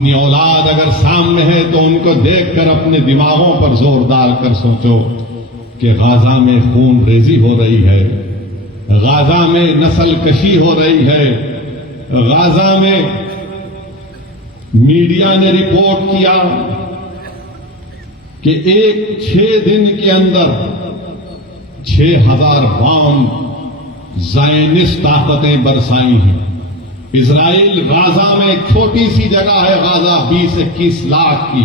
اپنی اولاد اگر سامنے ہے تو ان کو دیکھ کر اپنے دماغوں پر زور ڈال کر سوچو کہ غازہ میں خون ریزی ہو رہی ہے، غازہ میں نسل کشی ہو رہی ہے، غازہ میں میڈیا نے رپورٹ کیا کہ 6 دن کے اندر 6000 بام زائنسٹ طاقتیں برسائی ہیں۔ اسرائیل غازہ میں ایک چھوٹی سی جگہ ہے، غازہ 20-21 لاکھ کی،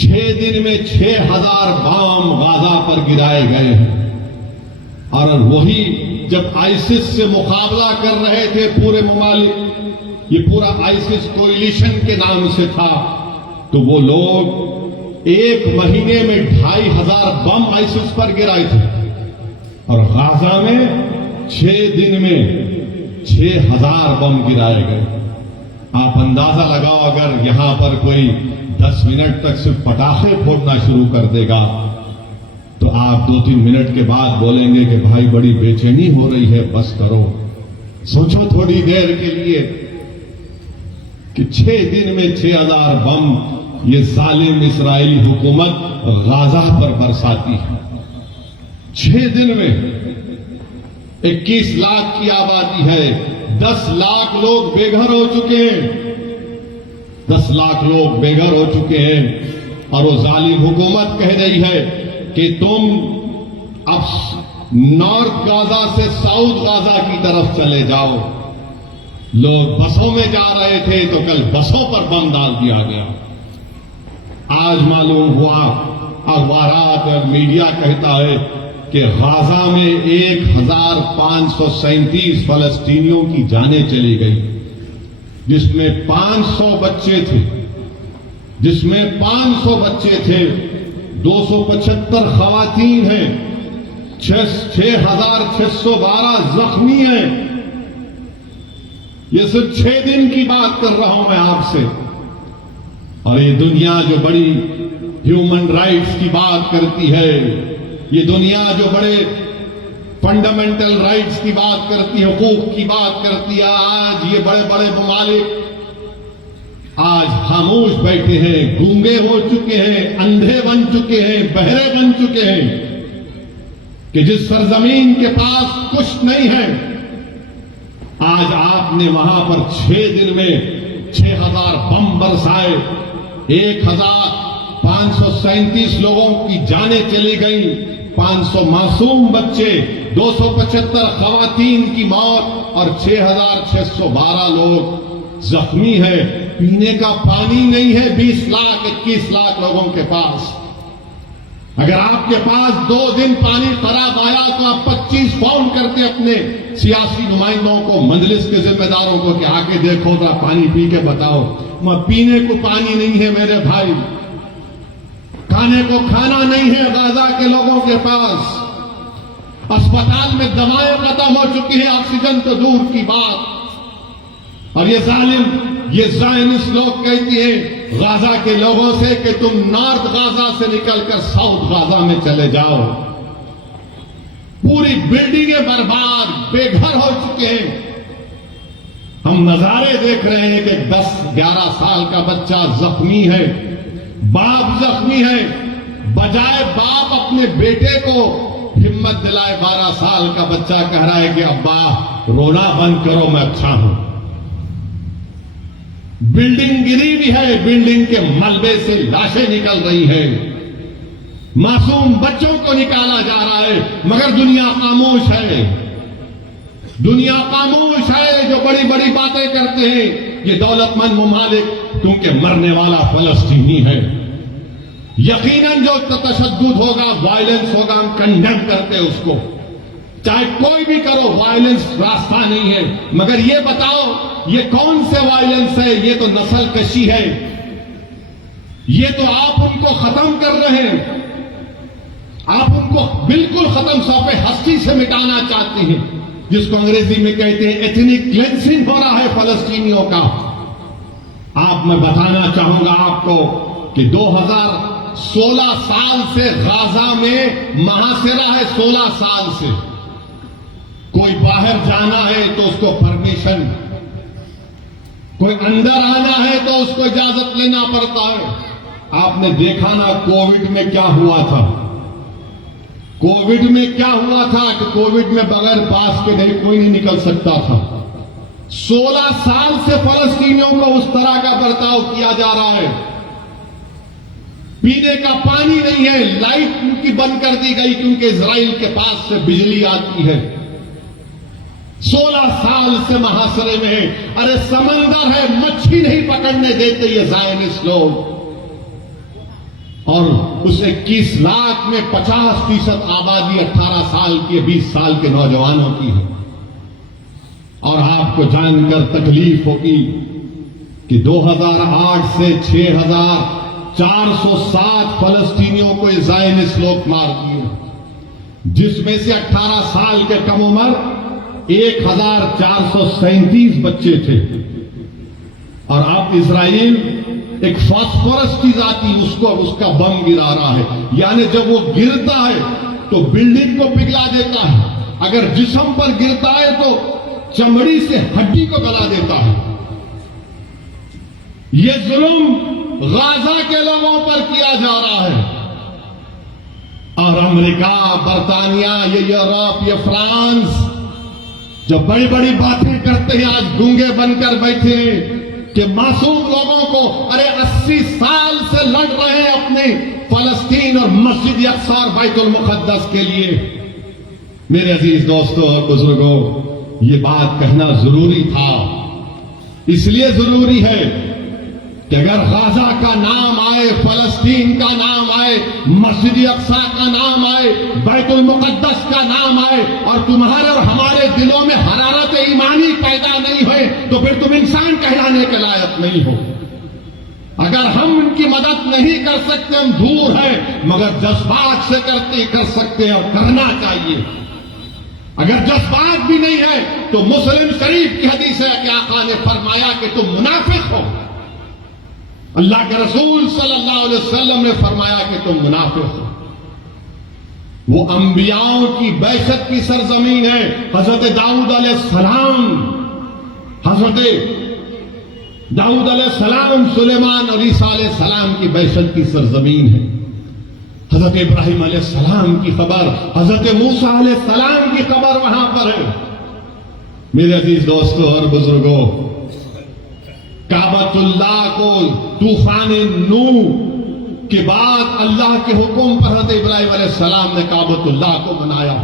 6 دن میں 6000 بام غازہ پر گرائے گئے ہیں۔ اور وہی جب آئیسس سے مقابلہ کر رہے تھے پورے ممالک، یہ پورا آئیسس کوئلیشن کے نام سے تھا، تو وہ لوگ 1 مہینے میں 2500 بم آئیسس پر گرائے تھے، اور غازہ میں 6 دن میں 6000 بم گرائے گئے۔ آپ اندازہ لگاؤ اگر یہاں پر کوئی 10 منٹ تک صرف پٹاخے پھوٹنا شروع کر دے گا تو آپ 2-3 منٹ کے بعد بولیں گے کہ بھائی بڑی بے چینی ہو رہی ہے، بس کرو، سوچو تھوڑی دیر کے لیے کہ 6 دن میں 6000 بم یہ ظالم اسرائیلی حکومت غازہ پر برساتی ہے۔ 6 دن میں 21 لاکھ کی آبادی ہے، 10 لاکھ لوگ بے گھر ہو چکے ہیں، 10 لاکھ لوگ بے گھر ہو چکے ہیں، اور وہ ظالم حکومت کہہ رہی ہے کہ تم اب نارتھ غازہ سے ساؤتھ غازہ کی طرف چلے جاؤ۔ لوگ بسوں میں جا رہے تھے تو کل بسوں پر بم ڈال دیا گیا۔ آج معلوم ہوا، اخبارات اور میڈیا کہتا ہے کہ غازہ میں 1537 فلسطینیوں کی جانیں چلی گئی، جس میں 500 بچے تھے، 275 خواتین ہیں، 6612 زخمی ہیں۔ یہ صرف 6 دن کی بات کر رہا ہوں میں آپ سے، اور یہ دنیا جو بڑی ہیومن رائٹس کی بات کرتی ہے، یہ دنیا جو بڑے فنڈامنٹل رائٹس کی بات کرتی ہے، حقوق کی بات کرتی ہے، آج یہ بڑے بڑے ممالک آج خاموش بیٹھے ہیں، گونگے ہو چکے ہیں، اندھے بن چکے ہیں، بہرے بن چکے ہیں، کہ جس سرزمین کے پاس کچھ نہیں ہے، آج آپ نے وہاں پر 6 دن میں 6000 بم برسائے، 1537 لوگوں کی جانیں چلی گئیں، 500 معصوم بچے، 275 خواتین کی موت، اور 6612 لوگ زخمی ہے۔ پینے کا پانی نہیں ہے 20 لاکھ لوگوں کے پاس۔ اگر آپ کے پاس 2 دن پانی خراب آیا تو آپ 25 فون کرتے اپنے سیاسی نمائندوں کو، مجلس کے ذمہ داروں کو، کہ آ کے دیکھو ذرا پانی پی کے بتاؤ۔ پینے کو پانی نہیں ہے میرے بھائی، کھانے کو کھانا نہیں ہے غازہ کے لوگوں کے پاس، اسپتال میں دوائیں ختم ہو چکی ہیں، آکسیجن تو دور کی بات۔ اور یہ ظالم، یہ زائنسٹ لوگ کہتی ہیں غازہ کے لوگوں سے کہ تم نارتھ غازہ سے نکل کر ساؤتھ غازہ میں چلے جاؤ۔ پوری بلڈنگیں برباد، بے گھر ہو چکے ہیں۔ ہم نظارے دیکھ رہے ہیں کہ 10-11 سال کا بچہ زخمی ہے، باپ زخمی ہے، بجائے باپ اپنے بیٹے کو ہمت دلائے، 12 سال کا بچہ کہہ رہا ہے کہ ابا رونا بند کرو، میں اچھا ہوں۔ بلڈنگ گری ہوئی ہے، بلڈنگ کے ملبے سے لاشیں نکل رہی ہے، معصوم بچوں کو نکالا جا رہا ہے، مگر دنیا خاموش ہے۔ دنیا خاموش ہے، جو بڑی بڑی باتیں کرتے ہیں یہ دولت مند ممالک، کیونکہ مرنے والا فلسطینی ہے۔ یقیناً جو تشدد ہوگا، وائلنس ہوگا، ہم کنڈیم کرتے اس کو، چاہے کوئی بھی کرو، وائلنس راستہ نہیں ہے، مگر یہ بتاؤ یہ کون سے وائلنس ہے؟ یہ تو نسل کشی ہے، یہ تو آپ ان کو ختم کر رہے ہیں، آپ ان کو بالکل ختم، صوفِ ہستی سے مٹانا چاہتے ہیں، جس کو انگریزی میں کہتے ہیں ایتھنک کلینسنگ ہو رہا ہے فلسطینیوں کا۔ آپ میں بتانا چاہوں گا آپ کو کہ 2016 سال سے غازہ میں محاصرہ ہے، 16 سال سے۔ کوئی باہر جانا ہے تو اس کو پرمیشن کوئی اندر آنا ہے تو اس کو اجازت لینا پڑتا ہے. آپ نے دیکھا نا کووڈ میں کیا ہوا تھا. کووڈ میں کیا ہوا تھا کہ کووڈ میں بغیر پاس کے نہیں کوئی نہیں نکل سکتا تھا. 16 سال سے فلسطینیوں کو اس طرح کا برتاؤ کیا جا رہا ہے. پینے کا پانی نہیں ہے, لائٹ ان کی بند کر دی گئی کیونکہ اسرائیل کے پاس سے بجلی آتی ہے. 16 سال سے محاصرے میں ہے. ارے سمندر ہے, مچھلی نہیں پکڑنے دیتے یہ زائنسٹ لوگ. اور اس 21 لاکھ میں 50% آبادی 18 سال کی 20 سال کے نوجوانوں کی ہے. اور آپ کو جان کر تکلیف ہوگی کہ 2008 سے 6407 فلسطینیوں کو زائنسٹ لوگ مار دیے, جس میں سے 18 سال کے کم عمر 1437 بچے تھے. اور اب اسرائیل ایک فاسفورس چیز آتی اس کا بم گرا رہا ہے. یعنی جب وہ گرتا ہے تو بلڈنگ کو پگھلا دیتا ہے, اگر جسم پر گرتا ہے تو چمڑی سے ہڈی کو گلا دیتا ہے. یہ ظلم غازہ کے لوگوں پر کیا جا رہا ہے. اور امریکہ, برطانیہ, یہ یورپ, یہ فرانس جو بڑی بڑی باتیں کرتے ہیں آج گونگے بن کر بیٹھے ہیں کہ معصوم لوگوں کو, ارے 80 سال سے لڑ رہے ہیں اپنے فلسطین اور مسجد اقصی اور بیت المقدس کے لیے. میرے عزیز دوستوں اور بزرگوں, یہ بات کہنا ضروری تھا. اس لیے ضروری ہے کہ اگر غزہ کا نام آئے, فلسطین کا نام آئے, مسجد اقصی کا نام آئے, بیت المقدس کا نام آئے, اور تمہارے اور ہمارے دلوں میں حرارت ایمانی پیدا نہیں ہوئے تو پھر تم انسان کہلانے کے لائق نہیں ہو. اگر ہم ان کی مدد نہیں کر سکتے, ہم دور ہیں, مگر جذبات سے کر سکتے ہیں اور کرنا چاہیے. اگر جذبات بھی نہیں ہے تو مسلم شریف کی حدیث ہے کہ آقا نے فرمایا کہ تم منافق ہو. اللہ کے رسول صلی اللہ علیہ وسلم نے فرمایا کہ تم منافق ہو. وہ انبیاؤں کی بعثت کی سرزمین ہے. حضرت داؤد علیہ السلام, حضرت داؤد علیہ السلام, سلیمان اور عیسیٰ علیہ السلام کی بعثت کی سرزمین ہے. حضرت ابراہیم علیہ السلام کی خبر, حضرت موسیٰ علیہ السلام کی خبر وہاں پر ہے. میرے عزیز دوستوں اور بزرگوں, کعبۃ اللہ کو طوفان نوح کے بعد اللہ کے حکم پر حضرت ابراہیم علیہ السلام نے کعبۃ اللہ کو بنایا,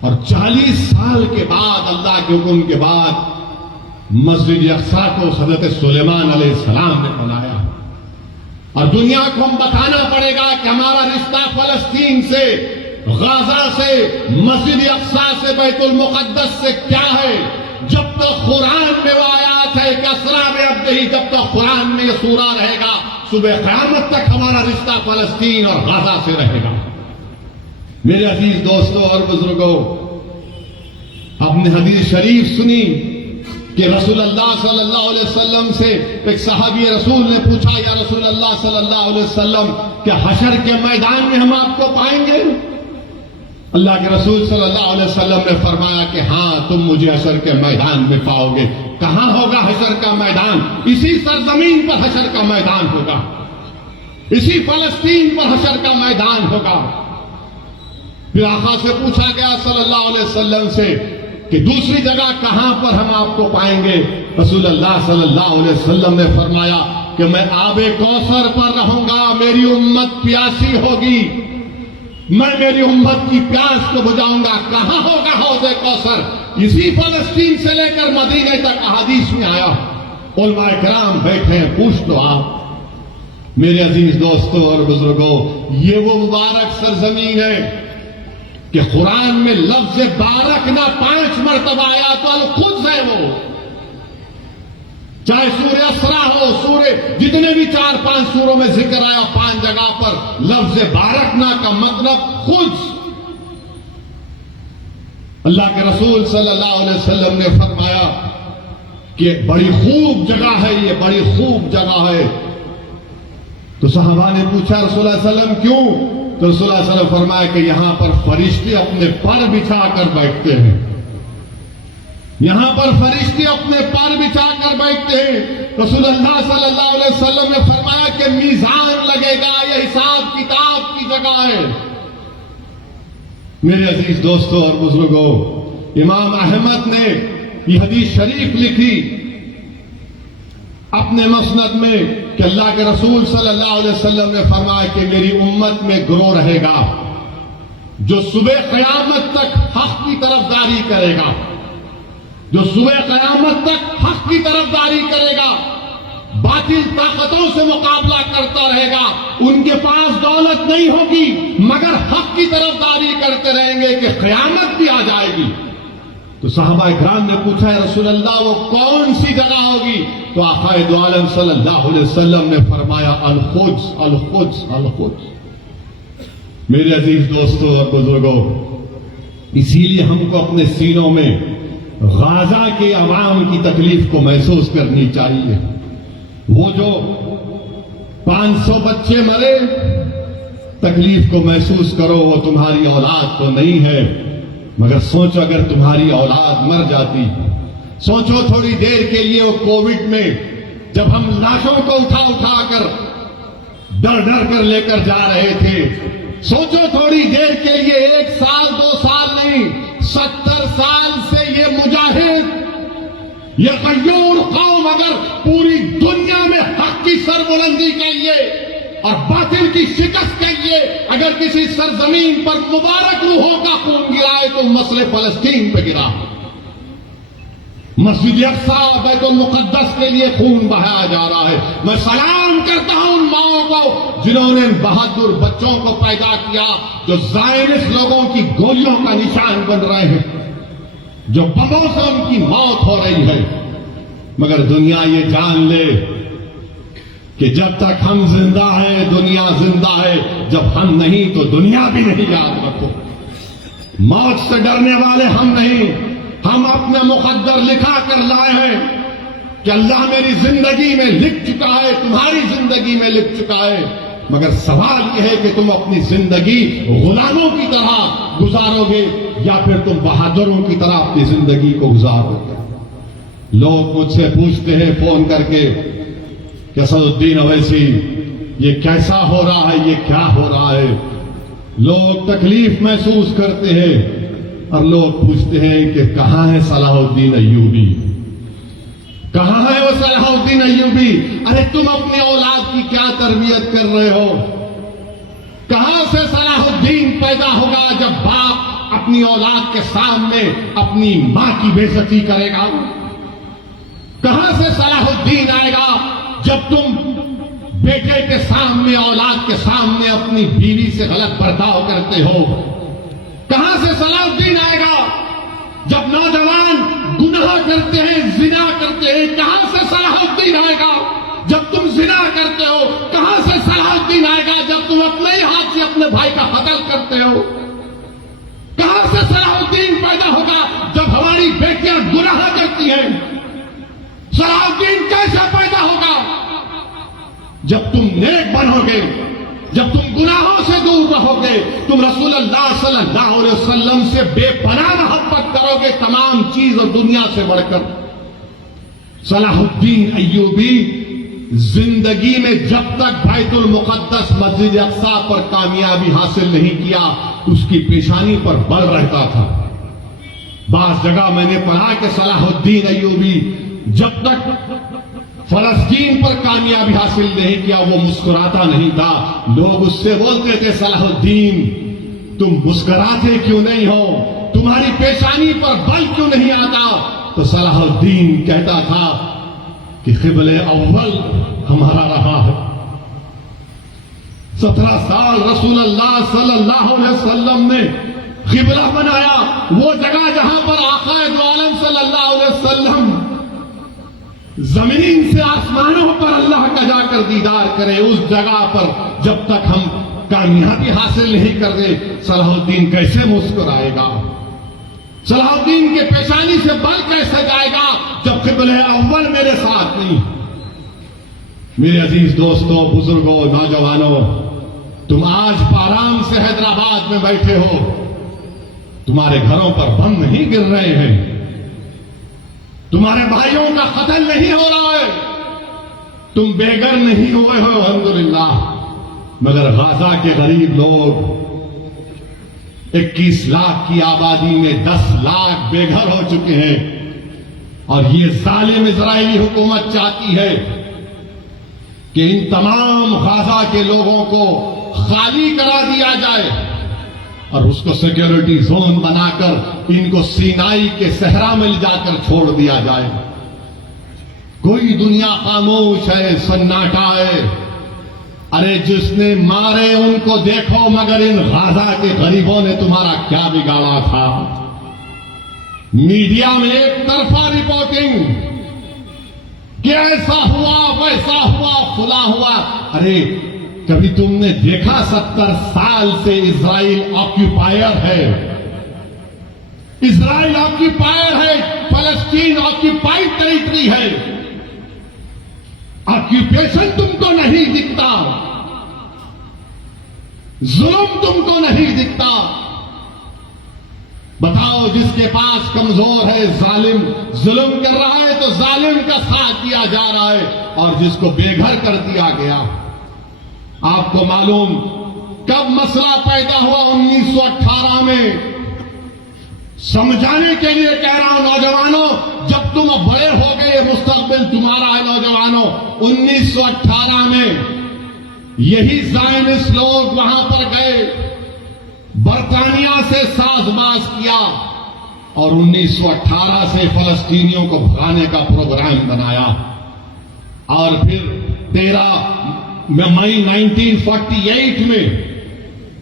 اور 40 سال کے بعد اللہ کے حکم کے بعد مسجد اقصی کو حضرت سلیمان علیہ السلام نے بنایا. اور دنیا کو ہم بتانا پڑے گا کہ ہمارا رشتہ فلسطین سے, غزہ سے, مسجد اقصی سے, بیت المقدس سے کیا ہے. جب تک قرآن میں وہ آیات ہے کہ اسریٰ بعبدہ, جب تک قرآن میں یہ سورہ رہے گا, صبح قیامت تک ہمارا رشتہ فلسطین اور غزہ سے رہے گا. میرے عزیز دوستوں اور بزرگوں, آپ نے حدیث شریف سنی کہ رسول اللہ صلی اللہ علیہ وسلم سے ایک صحابی رسول نے پوچھا, یا رسول اللہ صلی اللہ علیہ وسلم, کہ حشر کے میدان میں ہم آپ کو پائیں گے؟ اللہ کے رسول صلی اللہ علیہ وسلم نے فرمایا کہ ہاں, تم مجھے حشر کے میدان میں پاؤ گے. کہاں ہوگا حشر کا میدان؟ اسی سرزمین پر حشر کا میدان ہوگا, اسی فلسطین پر حشر کا میدان ہوگا. پھر آقا سے پوچھا گیا صلی اللہ علیہ وسلم سے کہ دوسری جگہ کہاں پر ہم آپ کو پائیں گے؟ رسول اللہ صلی اللہ علیہ وسلم نے فرمایا کہ میں آب کوثر پر رہوں گا, میری امت پیاسی ہوگی, میں میری امت کی پیاس کو بجھاؤں گا. کہاں ہوگا حوض کوثر؟ اسی فلسطین سے لے کر مدینے تک احادیث میں آیا. علماء کرام بیٹھے ہیں, پوچھ لو آپ. میرے عزیز دوستوں اور بزرگوں, یہ وہ مبارک سرزمین ہے کہ قرآن میں لفظ بارک نہ 5 مرتبہ آیا تو القدس ہے وہ. چاہے سورہ اسراء ہو, سورہ جتنے بھی 4-5 سوروں میں ذکر آیا, 5 جگہ پر لفظ بارکنا کا مطلب قدس. اللہ کے رسول صلی اللہ علیہ وسلم نے فرمایا کہ بڑی خوب جگہ ہے, یہ بڑی خوب جگہ ہے. تو صحابہ نے پوچھا رسول اللہ علیہ وسلم کیوں؟ تو رسول اللہ علیہ وسلم فرمایا کہ یہاں پر فرشتے اپنے پر بچھا کر بیٹھتے ہیں. یہاں پر فرشتے اپنے پار بچھا کر بیٹھتے ہیں. رسول اللہ صلی اللہ علیہ وسلم نے فرمایا کہ میزان لگے گا, یہ حساب کتاب کی جگہ ہے. میرے عزیز دوستوں اور بزرگوں, امام احمد نے یہ حدیث شریف لکھی اپنے مسند میں کہ اللہ کے رسول صلی اللہ علیہ وسلم نے فرمایا کہ میری امت میں گروہ رہے گا جو صبح قیامت تک حق کی طرفداری کرے گا, جو صبح قیامت تک حق کی طرفداری کرے گا, باطل طاقتوں سے مقابلہ کرتا رہے گا. ان کے پاس دولت نہیں ہوگی مگر حق کی طرفداری کرتے رہیں گے کہ قیامت بھی آ جائے گی. تو صحابہ کرام نے پوچھا ہے رسول اللہ وہ کون سی جگہ ہوگی؟ تو آقا دو عالم صلی اللہ علیہ وسلم نے فرمایا القدس القدس القدس. میرے عزیز دوستوں اور بزرگوں, اسی لیے ہم کو اپنے سینوں میں غازہ کے عوام کی تکلیف کو محسوس کرنی چاہیے. وہ جو 500 بچے مرے, تکلیف کو محسوس کرو. وہ تمہاری اولاد تو نہیں ہے, مگر سوچو اگر تمہاری اولاد مر جاتی. سوچو تھوڑی دیر کے لیے وہ کووڈ میں جب ہم لاشوں کو اٹھا اٹھا کر ڈر ڈر کر لے کر جا رہے تھے. سوچو تھوڑی دیر کے لیے 1 سال 2 سال نہیں 70 سال سے یہ مجاہد, یہ غیور قوم اگر پوری دنیا میں حق کی سربلندی کے لیے اور باطل کی شکست کے لیے اگر کسی سرزمین پر مبارک روحوں کا خون گرائے تو مسئلہ فلسطین پہ گرا. مسجد اقصی بیت المقدس کے لیے خون بہایا جا رہا ہے. میں سلام کرتا ہوں ان ماؤں کو جنہوں نے بہادر بچوں کو پیدا کیا جو زائرس لوگوں کی گولیوں کا نشان بن رہے ہیں, جو بموں سے ان کی موت ہو رہی ہے. مگر دنیا یہ جان لے کہ جب تک ہم زندہ ہیں دنیا زندہ ہے, جب ہم نہیں تو دنیا بھی نہیں. یاد رکھو, موت سے ڈرنے والے ہم نہیں. ہم اپنا مقدر لکھا کر لائے ہیں کہ اللہ میری زندگی میں لکھ چکا ہے, تمہاری زندگی میں لکھ چکا ہے. مگر سوال یہ ہے کہ تم اپنی زندگی غلاموں کی طرح گزارو گے یا پھر تم بہادروں کی طرح اپنی زندگی کو گزارو گے. لوگ مجھ سے پوچھتے ہیں فون کر کے کہ اسد الدین اویسی یہ کیسا ہو رہا ہے, یہ کیا ہو رہا ہے. لوگ تکلیف محسوس کرتے ہیں اور لوگ پوچھتے ہیں کہ کہاں ہے صلاح الدین ایوبی, کہاں ہے وہ صلاح الدین ایوبی. ارے تم اپنی اولاد کی کیا تربیت کر رہے ہو؟ کہاں سے صلاح الدین پیدا ہوگا جب باپ اپنی اولاد کے سامنے اپنی ماں کی بے عزتی کرے گا؟ کہاں سے صلاح الدین آئے گا جب تم بیٹے کے سامنے اولاد کے سامنے اپنی بیوی سے غلط برتاؤ کرتے ہو؟ کہاں سے صلاح الدین آئے گا جب نوجوان گناہ کرتے ہیں, زنا کرتے ہیں؟ کہاں سے صلاح الدین آئے گا جب تم زنا کرتے ہو؟ کہاں سے صلاح الدین آئے گا جب تم اپنے ہی ہاتھ سے اپنے بھائی کا قتل کرتے ہو؟ کہاں سے صلاح الدین پیدا ہوگا جب ہماری بیٹیاں گناہ کرتی ہیں؟ صلاح الدین کیسے پیدا ہوگا جب تم نیک بنو گے, جب تم گناہوں سے دور رہو گے, تم رسول اللہ صلی اللہ علیہ وسلم سے بے پناہ محبت کرو گے تمام چیز اور دنیا سے بڑھ کر. صلاح الدین ایوبی زندگی میں جب تک بیت المقدس مسجد اقصی پر کامیابی حاصل نہیں کیا اس کی پیشانی پر بل رہتا تھا. بعض جگہ میں نے پڑھا کہ صلاح الدین ایوبی جب تک فلسطین پر کامیابی حاصل نہیں کیا وہ مسکراتا نہیں تھا. لوگ اس سے بولتے تھے صلاح الدین تم مسکراتے کیوں نہیں ہو, تمہاری پیشانی پر بل کیوں نہیں آتا؟ تو صلاح الدین کہتا تھا کہ قبلہ اول ہمارا رہا ہے. 17 سال رسول اللہ صلی اللہ علیہ وسلم نے قبلہ بنایا, وہ جگہ جہاں پر آقا دو عالم صلی اللہ علیہ وسلم زمین سے آسمانوں پر اللہ کا جا کر دیدار کرے, اس جگہ پر جب تک ہم کامیابی حاصل نہیں کر رہے صلاح الدین کیسے مسکرائے گا؟ صلاح الدین کے پیشانی سے بل کیسے جائے گا جب قبلہ اول میرے ساتھ نہیں؟ میرے عزیز دوستوں, بزرگوں, نوجوانوں, تم آج آرام سے حیدرآباد میں بیٹھے ہو, تمہارے گھروں پر بم نہیں گر رہے ہیں, تمہارے بھائیوں کا قتل نہیں ہو رہا ہے، تم بے گھر نہیں ہوئے ہو الحمدللہ، مگر غزہ کے غریب لوگ 21 لاکھ کی آبادی میں 10 لاکھ بے گھر ہو چکے ہیں، اور یہ ظالم اسرائیلی حکومت چاہتی ہے کہ ان تمام غزہ کے لوگوں کو خالی کرا دیا جائے اور اس کو سیکیورٹی زون بنا کر ان کو سینائی کے صحرا میں لے جا کر چھوڑ دیا جائے۔ کوئی دنیا خاموش ہے، سناٹا ہے۔ ارے جس نے مارے ان کو دیکھو، مگر ان غزہ کے غریبوں نے تمہارا کیا بگاڑا تھا؟ میڈیا میں ایک طرفہ رپورٹنگ کہ ایسا ہوا ویسا ہوا فلاں ہوا۔ ارے کبھی تم نے دیکھا 70 سال سے اسرائیل آکیوپائر ہے، اسرائیل آکیوپائر ہے، فلسطین آکیوپائڈ ٹیریٹری ہے، آکیوپیشن تم کو نہیں دکھتا، ظلم تم کو نہیں دکھتا۔ بتاؤ، جس کے پاس کمزور ہے ظالم ظلم کر رہا ہے تو ظالم کا ساتھ دیا جا رہا ہے، اور جس کو بے گھر کر دیا گیا۔ آپ کو معلوم کب مسئلہ پیدا ہوا؟ 1918 میں۔ سمجھانے کے لیے کہہ رہا ہوں نوجوانوں، جب تم اب بڑے ہو گئے، مستقبل تمہارا ہے نوجوانوں۔ 1918 میں یہی زائنسٹ لوگ وہاں پر گئے، برطانیہ سے ساز باز کیا، اور 1918 سے فلسطینیوں کو بھگانے کا پروگرام بنایا، اور پھر 13 مئی 1948 میں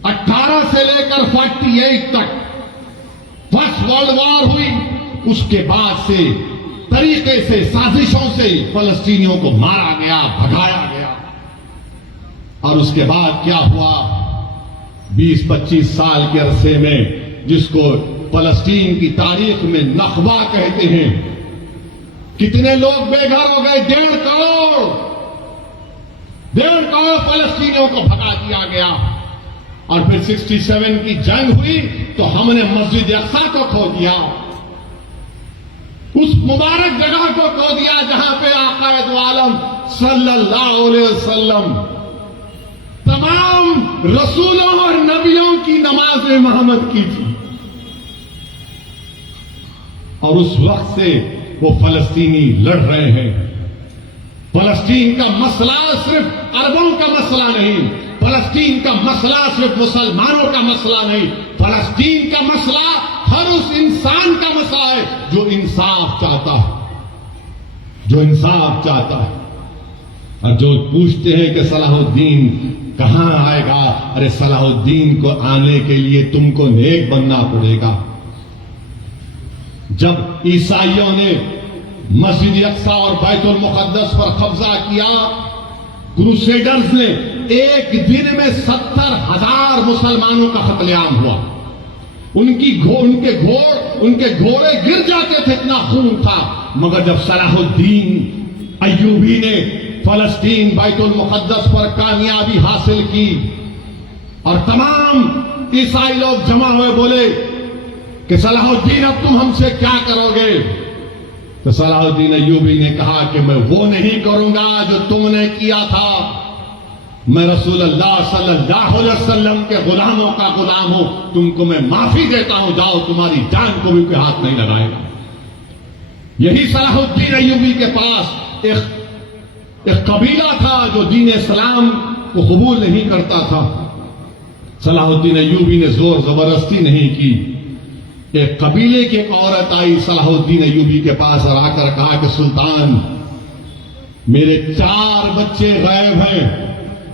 18 سے لے کر 48 تک فرسٹ ورلڈ وار ہوئی۔ اس کے بعد سے طریقے سے سازشوں سے فلسطینیوں کو مارا گیا، بھگایا گیا، اور اس کے بعد کیا ہوا؟ 20-25 سال کے عرصے میں، جس کو فلسطین کی تاریخ میں نخبہ کہتے ہیں، کتنے لوگ بے گھر ہو گئے؟ 1.5 کروڑ فلسطینیوں کو بھگا دیا گیا۔ اور پھر 67 کی جنگ ہوئی تو ہم نے مسجد اقصیٰ کو کھو دیا، اس مبارک جگہ کو کھو دیا جہاں پہ آقا دو عالم صلی اللہ علیہ وسلم تمام رسولوں اور نبیوں کی نماز محمد کی تھی، اور اس وقت سے وہ فلسطینی لڑ رہے ہیں۔ فلسطین کا مسئلہ صرف عربوں کا مسئلہ نہیں، فلسطین کا مسئلہ صرف مسلمانوں کا مسئلہ نہیں، فلسطین کا مسئلہ ہر اس انسان کا مسئلہ ہے جو انصاف چاہتا ہے، جو انصاف چاہتا ہے۔ اور جو پوچھتے ہیں کہ صلاح الدین کہاں آئے گا، ارے صلاح الدین کو آنے کے لیے تم کو نیک بننا پڑے گا۔ جب عیسائیوں نے مسجد اقصیٰ اور بیت المقدس پر قبضہ کیا، کروسیڈرز نے ایک دن میں 70,000 مسلمانوں کا قتل عام ہوا۔ ان کے گھوڑے گر جاتے تھے، اتنا خون تھا، مگر جب صلاح الدین ایوبی نے فلسطین بیت المقدس پر کامیابی حاصل کی اور تمام عیسائی لوگ جمع ہوئے، بولے کہ صلاح الدین اب تم ہم سے کیا کرو گے؟ تو صلاح الدین ایوبی نے کہا کہ میں وہ نہیں کروں گا جو تم نے کیا تھا، میں رسول اللہ صلی اللہ علیہ وسلم کے غلاموں کا غلام ہوں، تم کو میں معافی دیتا ہوں، جاؤ تمہاری جان کو بھی کوئی ہاتھ نہیں لگائے گا۔ یہی صلاح الدین ایوبی کے پاس ایک قبیلہ تھا جو دین اسلام کو قبول نہیں کرتا تھا۔ صلاح الدین ایوبی نے زور زبردستی نہیں کی، ایک قبیلے کی ایک عورت آئی صلاح الدین ایوبی کے پاس اور آ کر کہا کہ سلطان، میرے 4 بچے غائب ہیں،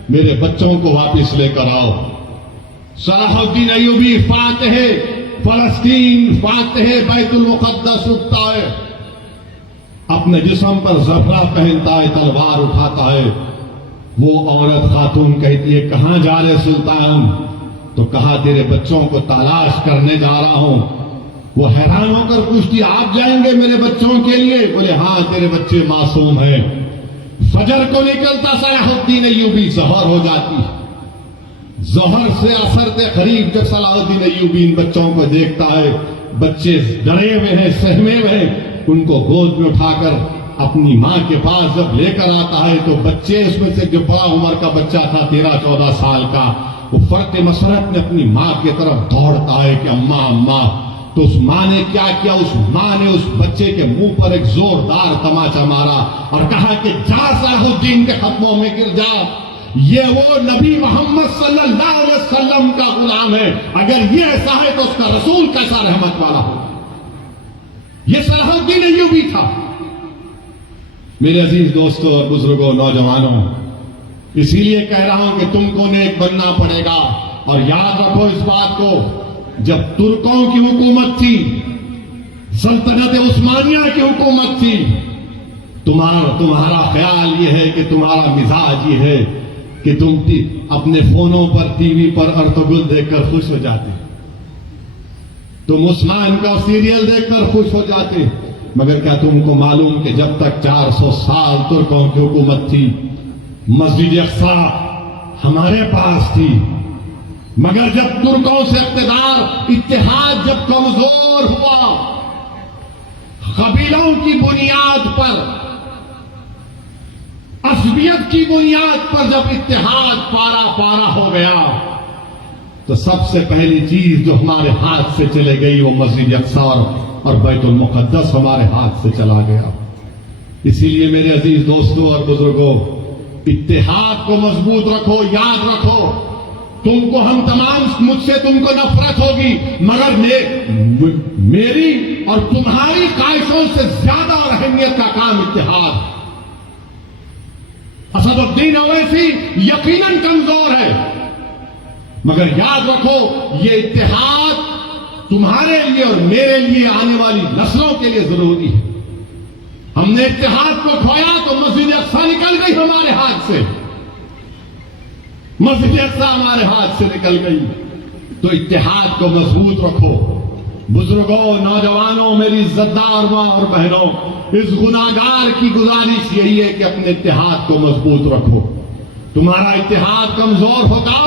میرے بچوں کو واپس لے کر آؤ۔ صلاح الدین ایوبی فاتح فلسطین، فاتح بیت المقدس اٹھتا ہے، اپنے جسم پر زفرہ پہنتا ہے، تلوار اٹھاتا ہے۔ وہ عورت خاتون کہتی ہے کہاں جا رہے سلطان؟ تو کہا تیرے بچوں کو تلاش کرنے جا رہا ہوں۔ وہ حیران ہو کر پوچھتی آپ جائیں گے میرے بچوں کے لیے؟ بولے ہاں تیرے بچے معصوم ہیں۔ فجر کو نکلتا صلاح الدین ایوبی، ظہر ہو جاتی، ظہر سے اثر کے قریب جب صلاح الدین ایوبی ان بچوں کو دیکھتا ہے، بچے ڈرے ہوئے ہیں، سہمے ہوئے ہیں، ان کو گود میں اٹھا کر اپنی ماں کے پاس جب لے کر آتا ہے تو بچے اس میں سے جو بڑا عمر کا بچہ تھا 13-14 سال کا، وہ فرط مسرت میں اپنی ماں کی طرف دوڑتا ہے کہ اماں اماں. تو اس ماں نے کیا کیا؟ اس ماں نے اس بچے کے منہ پر ایک زوردار تماچا مارا اور کہا کہ جا صلاح الدین کے قدموں میں گر جا، یہ وہ نبی محمد صلی اللہ علیہ وسلم کا غلام ہے، اگر یہ ایسا ہے تو اس کا رسول کیسا رحمت والا ہو. یہ صلاح الدین ایوبی تھا. میرے عزیز دوستوں اور بزرگوں، نوجوانوں، اسی لیے کہہ رہا ہوں کہ تم کو نیک بننا پڑے گا. اور یاد رکھو اس بات کو، جب ترکوں کی حکومت تھی، سلطنت عثمانیہ کی حکومت تھی، تمہارا خیال یہ ہے کہ تمہارا مزاج یہ ہے کہ تم اپنے فونوں پر، ٹی وی پر ارطغرل دیکھ کر خوش ہو جاتے، تم عثمان کا سیریل دیکھ کر خوش ہو جاتے. مگر کیا تم کو معلوم کہ جب تک 400 سال ترکوں کی حکومت تھی، مسجد اقصی ہمارے پاس تھی، مگر جب ترکوں سے اقتدار، اتحاد جب کمزور ہوا، قبیلوں کی بنیاد پر، عصبیت کی بنیاد پر جب اتحاد پارا پارا ہو گیا، تو سب سے پہلی چیز جو ہمارے ہاتھ سے چلے گئی وہ مسجد اقصی اور بیت المقدس ہمارے ہاتھ سے چلا گیا. اسی لیے میرے عزیز دوستوں اور بزرگوں، اتحاد کو مضبوط رکھو. یاد رکھو، تم کو ہم تمام، مجھ سے تم کو نفرت ہوگی، مگر میری اور تمہاری خواہشوں سے زیادہ اور اہمیت کا کام اتحاد. اسد الدین اویسی یقیناً کمزور ہے، مگر یاد رکھو یہ اتحاد تمہارے لیے اور میرے لیے، آنے والی نسلوں کے لیے ضروری ہے. ہم نے اتحاد کو کھویا تو مسجد اقصی نکل گئی ہمارے ہاتھ سے، مسجد اقصی ہمارے ہاتھ سے نکل گئی. تو اتحاد کو مضبوط رکھو. بزرگوں، نوجوانوں، میری عزتدار ماں اور بہنوں، اس گناہگار کی گزارش یہی ہے کہ اپنے اتحاد کو مضبوط رکھو. تمہارا اتحاد کمزور ہوگا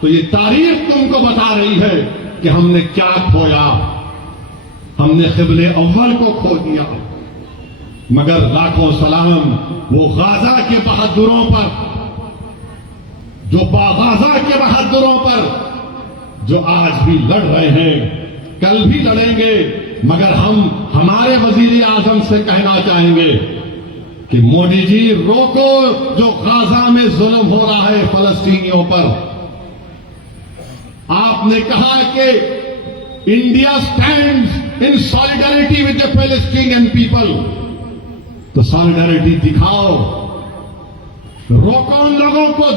تو یہ تاریخ تم کو بتا رہی ہے کہ ہم نے کیا کھویا. ہم نے قبلے اول کو کھو دیا. مگر لاکھوں سلام وہ غازہ کے بہادروں پر، جو غازہ کے بہادروں پر، جو آج بھی لڑ رہے ہیں، کل بھی لڑیں گے. مگر ہم ہمارے وزیر اعظم سے کہنا چاہیں گے کہ مودی جی روکو جو غازہ میں ظلم ہو رہا ہے فلسطینیوں پر. آپ نے کہا کہ India stands in solidarity with the Palestinian people, تو سالیڈیرٹی دکھاؤ. روکو ان لوگوں کو.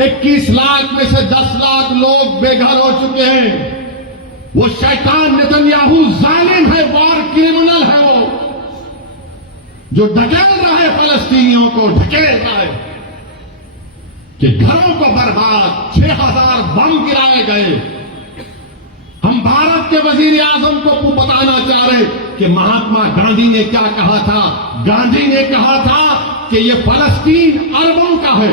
21 لاکھ میں سے 10 لاکھ لوگ بے گھر ہو چکے ہیں. وہ شیطان نتنیاہو ظالم ہے، وار کرمنل ہے، وہ جو ڈھکیل رہا ہے فلسطینیوں کو، ڈھکیل رہا ہے کہ گھروں کو برباد، 6000 بم گرائے گئے. ہم بھارت کے وزیر اعظم کو بتانا چاہ رہے کہ مہاتما گاندھی نے کیا کہا تھا. گاندھی نے کہا تھا کہ یہ فلسطین عربوں کا ہے،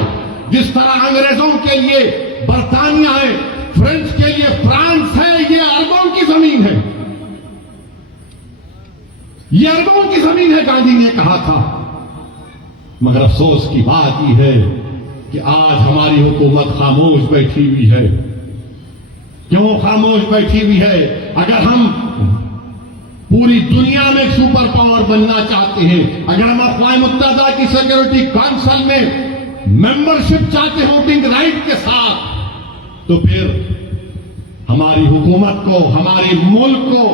جس طرح انگریزوں کے لیے برطانیہ ہے، فرینچ کے لیے فرانس ہے، یہ عربوں کی زمین ہے، یہ عربوں کی زمین ہے، گاندھی نے کہا تھا. مگر افسوس کی بات یہ ہے کہ آج ہماری حکومت خاموش بیٹھی ہوئی ہے. کیوں خاموش بیٹھی ہوئی ہے؟ اگر ہم پوری دنیا میں سپر پاور بننا چاہتے ہیں، اگر ہم اقوام متحدہ کی سیکورٹی کونسل میں ممبرشپ چاہتے ہیں ووٹنگ رائٹ کے ساتھ، تو پھر ہماری حکومت کو، ہمارے ملک کو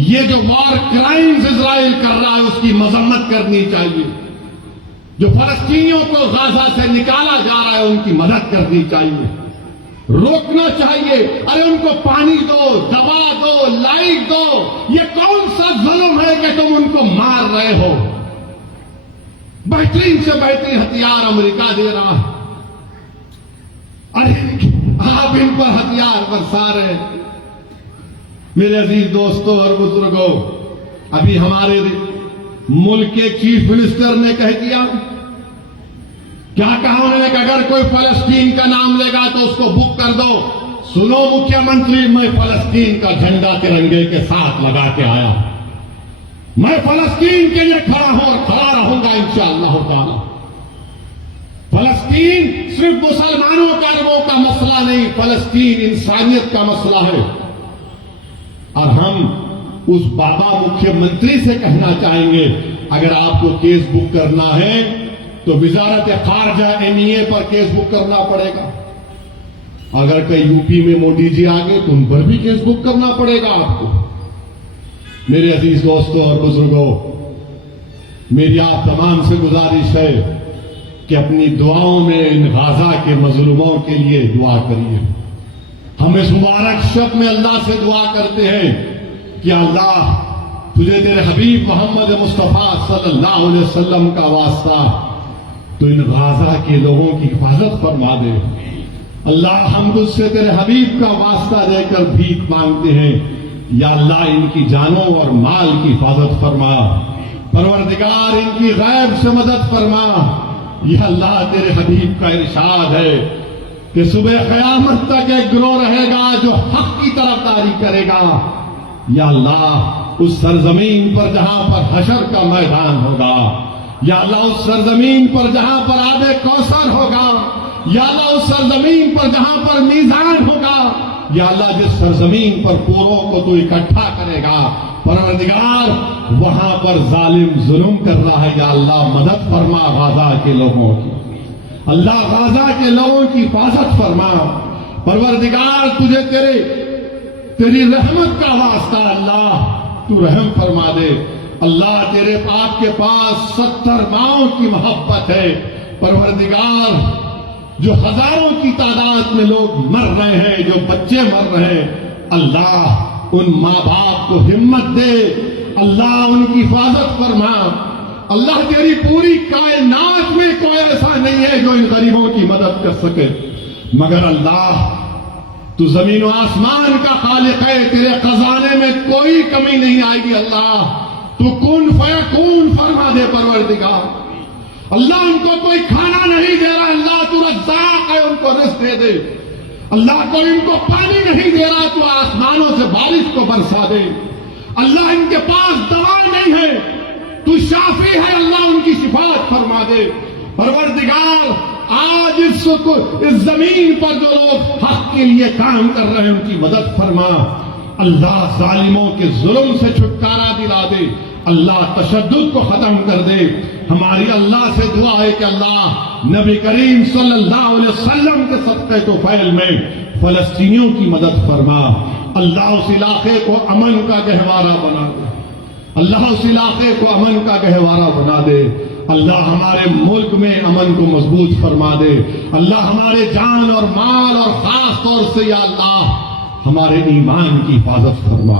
یہ جو وار کرائمز اسرائیل کر رہا ہے اس کی مذمت کرنی چاہیے. جو فلسطینیوں کو غازہ سے نکالا جا رہا ہے ان کی مدد کرنی چاہیے، روکنا چاہیے. ارے ان کو پانی دو، دوا دو، لائٹ دو. یہ کون سا ظلم ہے کہ تم ان کو مار رہے ہو؟ بہترین سے بہترین ہتھیار امریکہ دے رہا ہے، ارے آپ ان پر ہتھیار برسا رہے ہیں. میرے عزیز دوستوں اور بزرگوں، ابھی ہمارے ملک کے چیف منسٹر نے کہہ دیا، کیا کہا انہوں نے کہ اگر کوئی فلسطین کا نام لے گا تو اس کو بک کر دو. سنو مکھیہ منتری، میں فلسطین کا جھنڈا ترنگے کے ساتھ لگا کے آیا. میں فلسطین کے لیے کھڑا ہوں اور کھڑا رہوں گا انشاءاللہ تعالی۔ فلسطین صرف مسلمانوں کا عربوں کا مسئلہ نہیں، فلسطین انسانیت کا مسئلہ ہے۔ اور ہم اس بابا مکھیہ منتری سے کہنا چاہیں گے، اگر آپ کو کیس بک کرنا ہے تو وزارت خارجہ NEA پر کیس بک کرنا پڑے گا۔ اگر کئی UP میں مودی جی آگے تو ان پر بھی کیس بک کرنا پڑے گا آپ کو۔ میرے عزیز دوستوں اور بزرگوں، میری آپ تمام سے گزارش ہے کہ اپنی دعاؤں میں ان غزہ کے مظلوموں کے لیے دعا کریے۔ ہم اس مبارک شب میں اللہ سے دعا کرتے ہیں کہ اللہ تجھے تیرے حبیب محمد مصطفیٰ صلی اللہ علیہ وسلم کا واسطہ تو ان غزہ کے لوگوں کی حفاظت فرما دے۔ اللہ ہم تجھ سے تیرے حبیب کا واسطہ دے کر بھیک مانگتے ہیں، یا اللہ ان کی جانوں اور مال کی حفاظت فرما، پروردگار ان کی غیب سے مدد فرما۔ یا اللہ تیرے حبیب کا ارشاد ہے کہ صبح قیامت تک ایک گروہ رہے گا جو حق کی طرفداری کرے گا۔ یا اللہ اس سرزمین پر جہاں پر حشر کا میدان ہوگا، یا اللہ اس سرزمین پر جہاں پر آب کوثر ہوگا، یا اللہ اس سرزمین پر جہاں پر میزان ہوگا، یا اللہ جس سرزمین پر پوروں کو تو اکٹھا کرے گا، پروردگار وہاں پر ظالم ظلم کر رہا ہے، یا اللہ مدد فرما غزہ کے لوگوں کی، اللہ غزہ کے لوگوں کی حفاظت فرما۔ پروردگار تجھے تیری رحمت کا واسطہ اللہ تو رحم فرما دے۔ اللہ تیرے آپ کے پاس 70 ماؤں کی محبت ہے، پروردگار جو ہزاروں کی تعداد میں لوگ مر رہے ہیں، جو بچے مر رہے ہیں، اللہ ان ماں باپ کو ہمت دے، اللہ ان کی حفاظت فرما۔ اللہ تیری پوری کائنات میں کوئی ایسا نہیں ہے جو ان غریبوں کی مدد کر سکے، مگر اللہ تو زمین و آسمان کا خالق ہے، تیرے خزانے میں کوئی کمی نہیں آئے گی۔ اللہ تو کن فیکون فرما دے پروردگار۔ اللہ ان کو کوئی کھانا نہیں دے رہا، اللہ تو رزاق ہے، ان کو رزق دے دے۔ اللہ کوئی ان کو پانی نہیں دے رہا تو آسمانوں سے بارش کو برسا دے۔ اللہ ان کے پاس دوا نہیں ہے تو شافی ہے، اللہ ان کی شفاعت فرما دے۔ پروردگار آج اس زمین پر جو لوگ حق کے لیے کام کر رہے ہیں ان کی مدد فرما۔ اللہ ظالموں کے ظلم سے چھٹکارا دلا دے، اللہ تشدد کو ختم کر دے۔ ہماری اللہ سے دعا ہے کہ اللہ نبی کریم صلی اللہ علیہ وسلم کے صدقے طفیل میں فلسطینیوں کی مدد فرما۔ اللہ اس علاقے کو امن کا گہوارہ بنا دے، اللہ اس علاقے کو امن کا گہوارہ بنا دے۔ اللہ ہمارے ملک میں امن کو مضبوط فرما دے۔ اللہ ہمارے جان اور مال اور خاص طور سے یا اللہ ہمارے ایمان کی حفاظت فرما،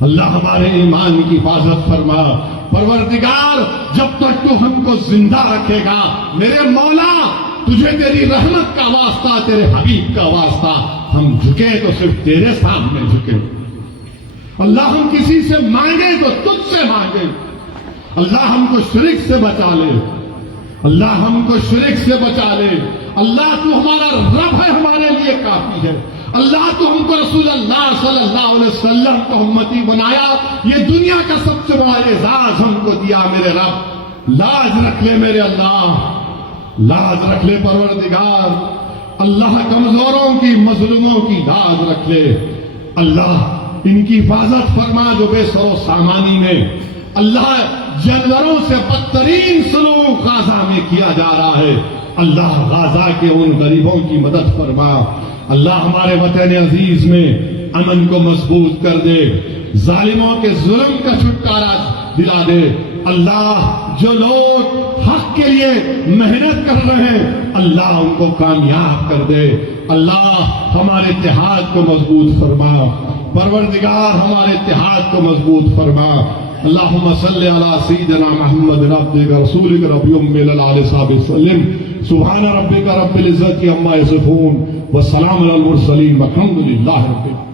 اللہ ہمارے ایمان کی حفاظت فرما۔ پروردگار جب تک تو ہم کو زندہ رکھے گا میرے مولا، تجھے تیری رحمت کا واسطہ، تیرے حبیب کا واسطہ، ہم جھکے تو صرف تیرے سامنے جھکے۔ اللہ ہم کسی سے مانگے تو تجھ سے مانگے۔ اللہ ہم کو شرک سے بچا لے، اللہ ہم کو شرک سے بچا لے۔ اللہ تو ہمارا رب ہے، ہمارے لیے کافی ہے۔ اللہ تو ہم کو رسول اللہ صلی اللہ علیہ وسلم کو امتی بنایا، یہ دنیا کا سب سے بڑا اعزاز ہم کو دیا۔ میرے رب لاج رکھ لے، میرے اللہ لاج رکھ لے پروردگار۔ اللہ کمزوروں کی، مظلوموں کی لاج رکھ لے۔ اللہ ان کی حفاظت فرما جو بے سر و سامانی میں اللہ جانوروں سے بدترین سلوک غزہ میں کیا جا رہا ہے، اللہ غزہ کے ان غریبوں کی مدد فرما۔ اللہ ہمارے وطن عزیز میں امن کو مضبوط کر دے، ظالموں کے ظلم کا چھٹکارا دلا دے۔ اللہ جو لوگ حق کے لیے محنت کر رہے ہیں اللہ ان کو کامیاب کر دے۔ اللہ ہمارے اتحاد کو مضبوط فرما، پروردگار ہمارے اتحاد کو مضبوط فرما۔ اللہم صلی علی سیدنا محمد عبدک رسولک ربی امی العلی صحابہ وسلم۔ سبحان ربک رب العزت عما یصفون والسلام علی المرسلین والحمد للہ رب العالمین۔